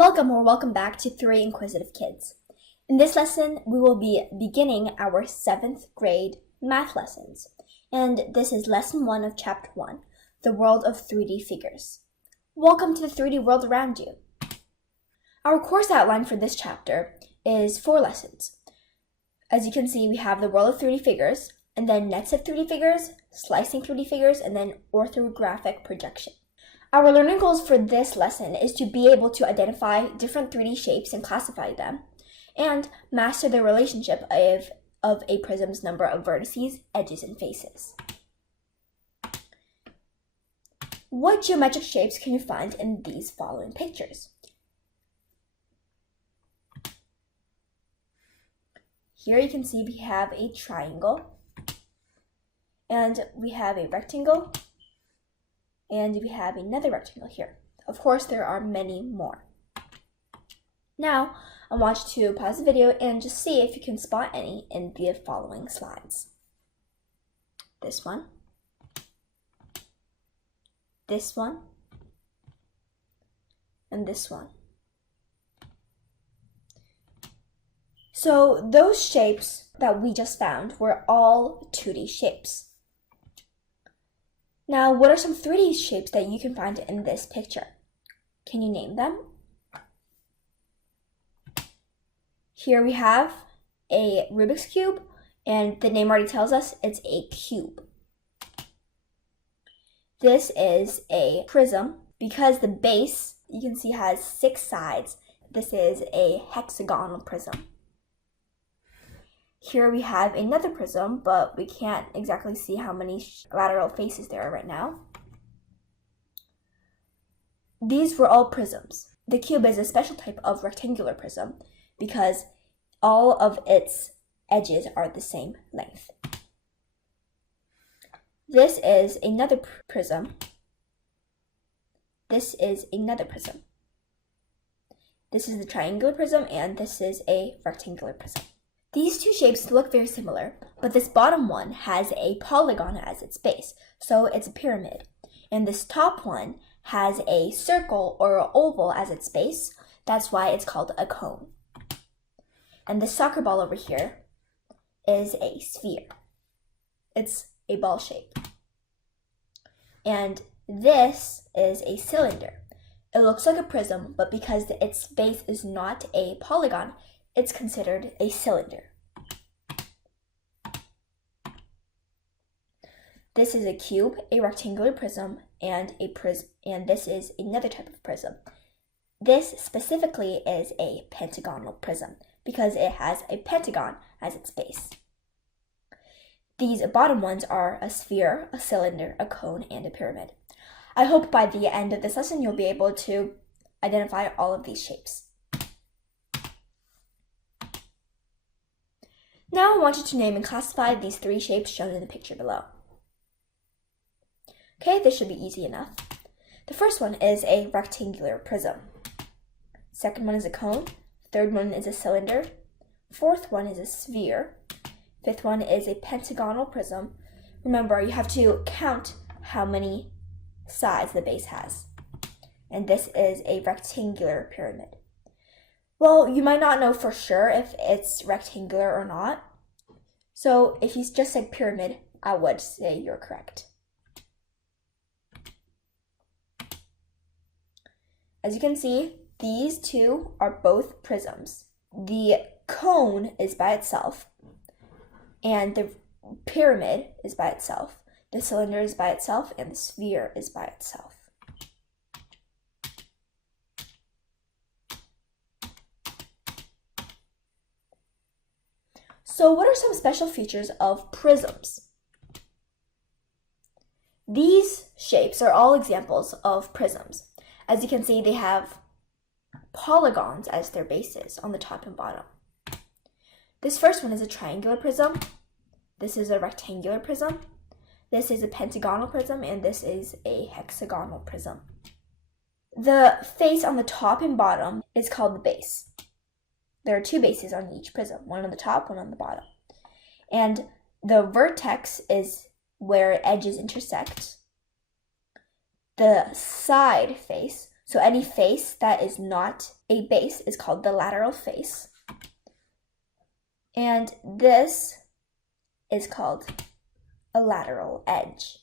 Welcome or welcome back to 3 Inquisitive Kids. In this lesson, we will be beginning our 7th grade math lessons. And this is lesson 1 of chapter 1, the world of 3D figures. Welcome to the 3D world around you. Our course outline for this chapter is 4 lessons. As you can see, we have the world of 3D figures, and then nets of 3D figures, slicing 3D figures, and then orthographic projection. Our learning goals for this lesson is to be able to identify different 3D shapes and classify them, and master the relationship of a prism's number of vertices, edges, and faces. What geometric shapes can you find in these following pictures? Here you can see we have a triangle, and we have a rectangle, and we have another rectangle here. Of course, there are many more. Now, I want you to pause the video and just see if you can spot any in the following slides. This one, and this one. So those shapes that we just found were all 2D shapes. Now, what are some 3D shapes that you can find in this picture? Can you name them? Here we have a Rubik's Cube, and the name already tells us it's a cube. This is a prism. Because the base, you can see, has 6 sides, this is a hexagonal prism. Here we have another prism, but we can't exactly see how many lateral faces there are right now. These were all prisms. The cube is a special type of rectangular prism because all of its edges are the same length. This is another prism. This is another prism. This is the triangular prism, and this is a rectangular prism. These two shapes look very similar, but this bottom one has a polygon as its base, so it's a pyramid. And this top one has a circle or an oval as its base, that's why it's called a cone. And the soccer ball over here is a sphere. It's a ball shape. And this is a cylinder. It looks like a prism, but because its base is not a polygon, it's considered a cylinder. This is a cube, a rectangular prism, and this is another type of prism. This specifically is a pentagonal prism because it has a pentagon as its base. These bottom ones are a sphere, a cylinder, a cone, and a pyramid. I hope by the end of this lesson you'll be able to identify all of these shapes. Now I want you to name and classify these 3 shapes shown in the picture below. Okay, this should be easy enough. The first one is a rectangular prism. Second one is a cone. Third one is a cylinder. Fourth one is a sphere. Fifth one is a pentagonal prism. Remember, you have to count how many sides the base has. And this is a rectangular pyramid. Well, you might not know for sure if it's rectangular or not. So if you just said pyramid, I would say you're correct. As you can see, these two are both prisms. The cone is by itself, and the pyramid is by itself. The cylinder is by itself, and the sphere is by itself. So what are some special features of prisms? These shapes are all examples of prisms. As you can see, they have polygons as their bases on the top and bottom. This first one is a triangular prism. This is a rectangular prism. This is a pentagonal prism, and this is a hexagonal prism. The face on the top and bottom is called the base. There are 2 bases on each prism, one on the top, one on the bottom. And the vertex is where edges intersect. The side face, So any face that is not a base is called the lateral face. And this is called a lateral edge.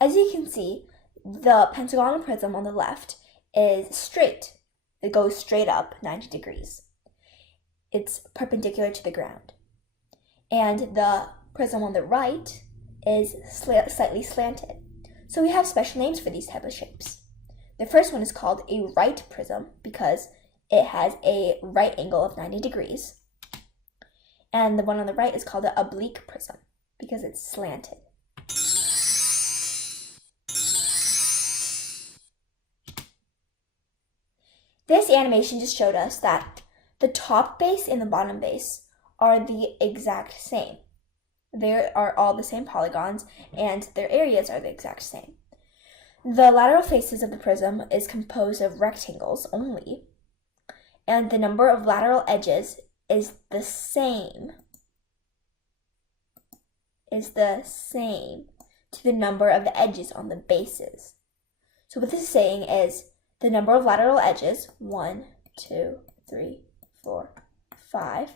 As you can see, the pentagonal prism on the left is straight. It goes straight up 90 degrees. It's perpendicular to the ground. And the prism on the right is slightly slanted. So we have special names for these type of shapes. The first one is called a right prism because it has a right angle of 90 degrees. And the one on the right is called an oblique prism because it's slanted. This animation just showed us that the top base and the bottom base are the exact same. They are all the same polygons and their areas are the exact same. The lateral faces of the prism is composed of rectangles only, and the number of lateral edges is the same to the number of edges on the bases. So what this is saying is the number of lateral edges, 1, 2, 3, 4, 5,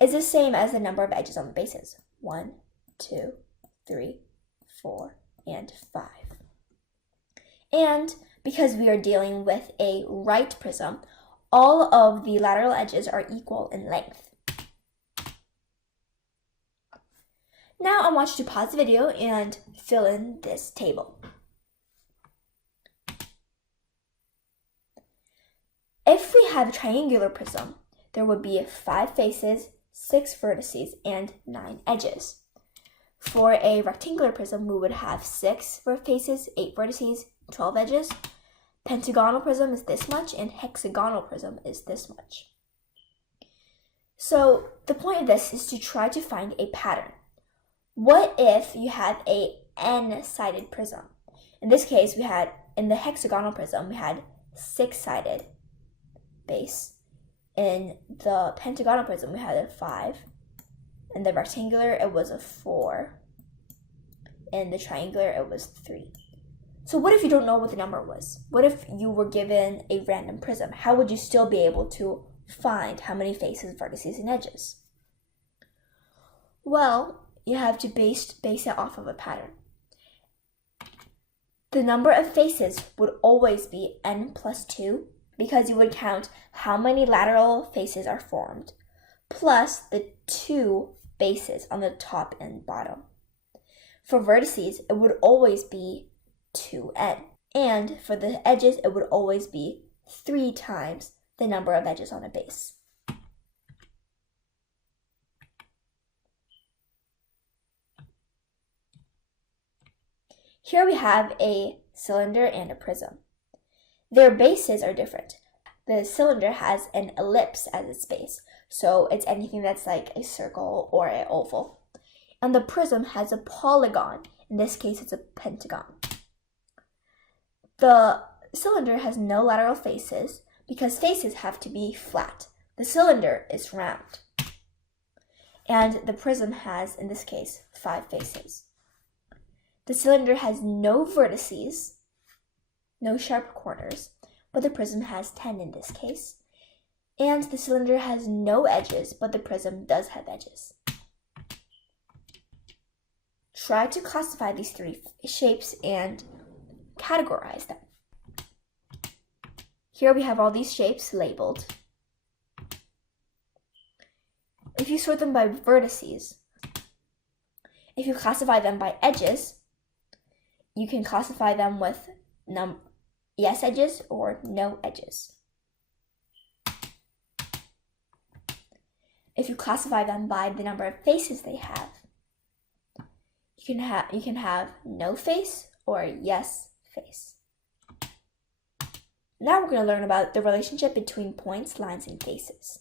is the same as the number of edges on the bases, 1, 2, 3, 4, and 5. And because we are dealing with a right prism, all of the lateral edges are equal in length. Now I want you to pause the video and fill in this table. If we have a triangular prism, there would be 5 faces, 6 vertices, and 9 edges. For a rectangular prism, we would have 6 faces, 8 vertices, 12 edges. Pentagonal prism is this much, and hexagonal prism is this much. So the point of this is to try to find a pattern. What if you had a n-sided prism? In this case, in the hexagonal prism, we had 6-sided base. In the pentagonal prism, we had a 5. In the rectangular, it was a 4. In the triangular, it was 3. So what if you don't know what the number was? What if you were given a random prism? How would you still be able to find how many faces, vertices, and edges? Well, you have to base it off of a pattern. The number of faces would always be n plus 2 because you would count how many lateral faces are formed plus the 2 bases on the top and bottom. For vertices, it would always be 2n. And for the edges, it would always be 3 times the number of edges on a base. Here we have a cylinder and a prism. Their bases are different. The cylinder has an ellipse as its base, so it's anything that's like a circle or an oval. And the prism has a polygon. In this case, it's a pentagon. The cylinder has no lateral faces because faces have to be flat. The cylinder is round. And the prism has, in this case, 5 faces. The cylinder has no vertices, no sharp corners, but the prism has 10 in this case. And the cylinder has no edges, but the prism does have edges. Try to classify these 3 shapes and categorize them. Here we have all these shapes labeled. If you sort them by vertices, if you classify them by edges, you can classify them with yes edges or no edges. If you classify them by the number of faces they have, you can have no face or yes face. Now we're going to learn about the relationship between points, lines, and faces.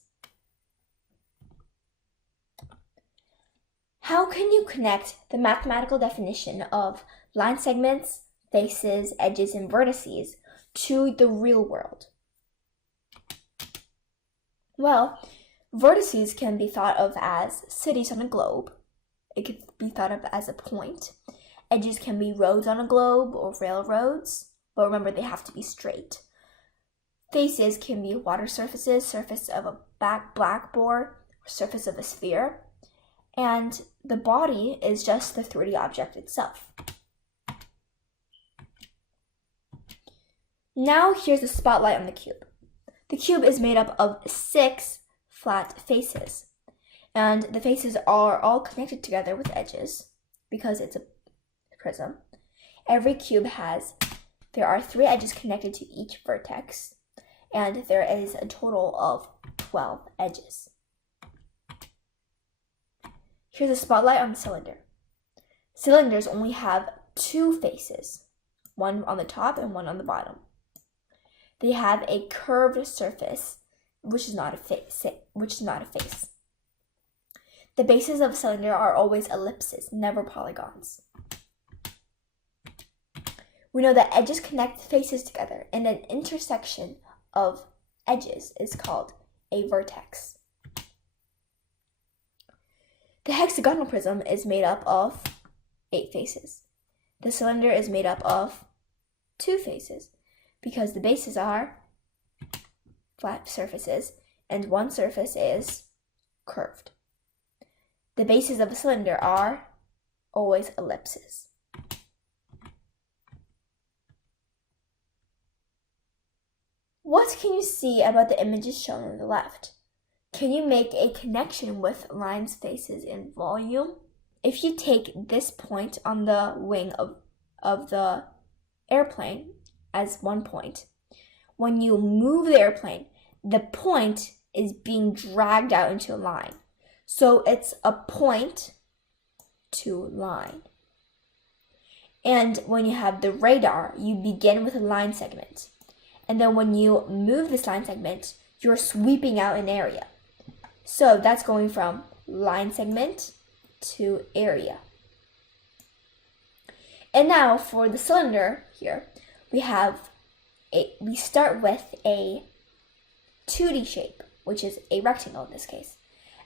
How can you connect the mathematical definition of line segments, faces, edges, and vertices to the real world? Well, vertices can be thought of as cities on a globe, it could be thought of as a point. Edges can be roads on a globe or railroads, but remember they have to be straight. Faces can be water surfaces, surface of a blackboard, surface of a sphere, and the body is just the 3D object itself. Now here's the spotlight on the cube. The cube is made up of 6 flat faces, and the faces are all connected together with edges because it's a prism. Every cube there are 3 edges connected to each vertex, and there is a total of 12 edges. Here's a spotlight on the cylinder. Cylinders only have 2 faces, one on the top and one on the bottom. They have a curved surface, which is not a face. The bases of a cylinder are always ellipses, never polygons. We know that edges connect faces together, and an intersection of edges is called a vertex. The hexagonal prism is made up of 8 faces. The cylinder is made up of 2 faces because the bases are flat surfaces and one surface is curved. The bases of a cylinder are always ellipses. What can you see about the images shown on the left? Can you make a connection with lines, faces, and volume? If you take this point on the wing of the airplane as one point, when you move the airplane, the point is being dragged out into a line. So it's a point to line. And when you have the radar, you begin with a line segment. And then when you move this line segment, you're sweeping out an area. So that's going from line segment to area. And now for the cylinder here, we start with a 2D shape, which is a rectangle in this case.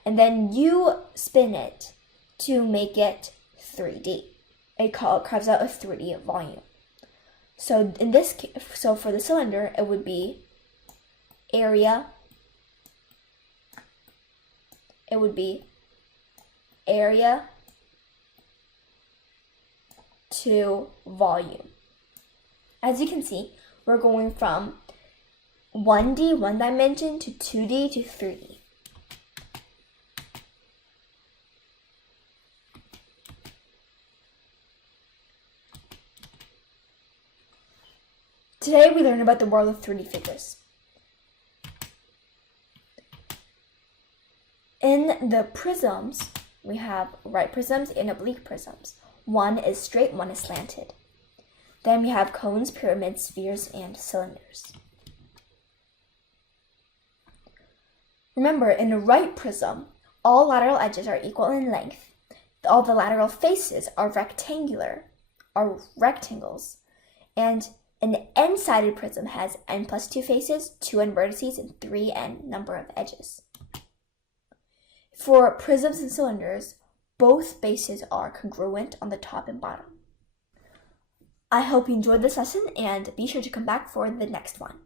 And then you spin it to make it 3D. It carves out a 3D volume. So in this case, for the cylinder, it would be area. It would be area to volume. As you can see, we're going from 1D, one dimension, to 2D to 3D. Today we learned about the world of 3D figures. In the prisms, we have right prisms and oblique prisms. One is straight, one is slanted. Then we have cones, pyramids, spheres, and cylinders. Remember, in a right prism, all lateral edges are equal in length. All the lateral faces are rectangles. And an n-sided prism has n plus 2 faces, 2 n vertices, and 3n number of edges. For prisms and cylinders, both bases are congruent on the top and bottom. I hope you enjoyed this lesson and be sure to come back for the next one.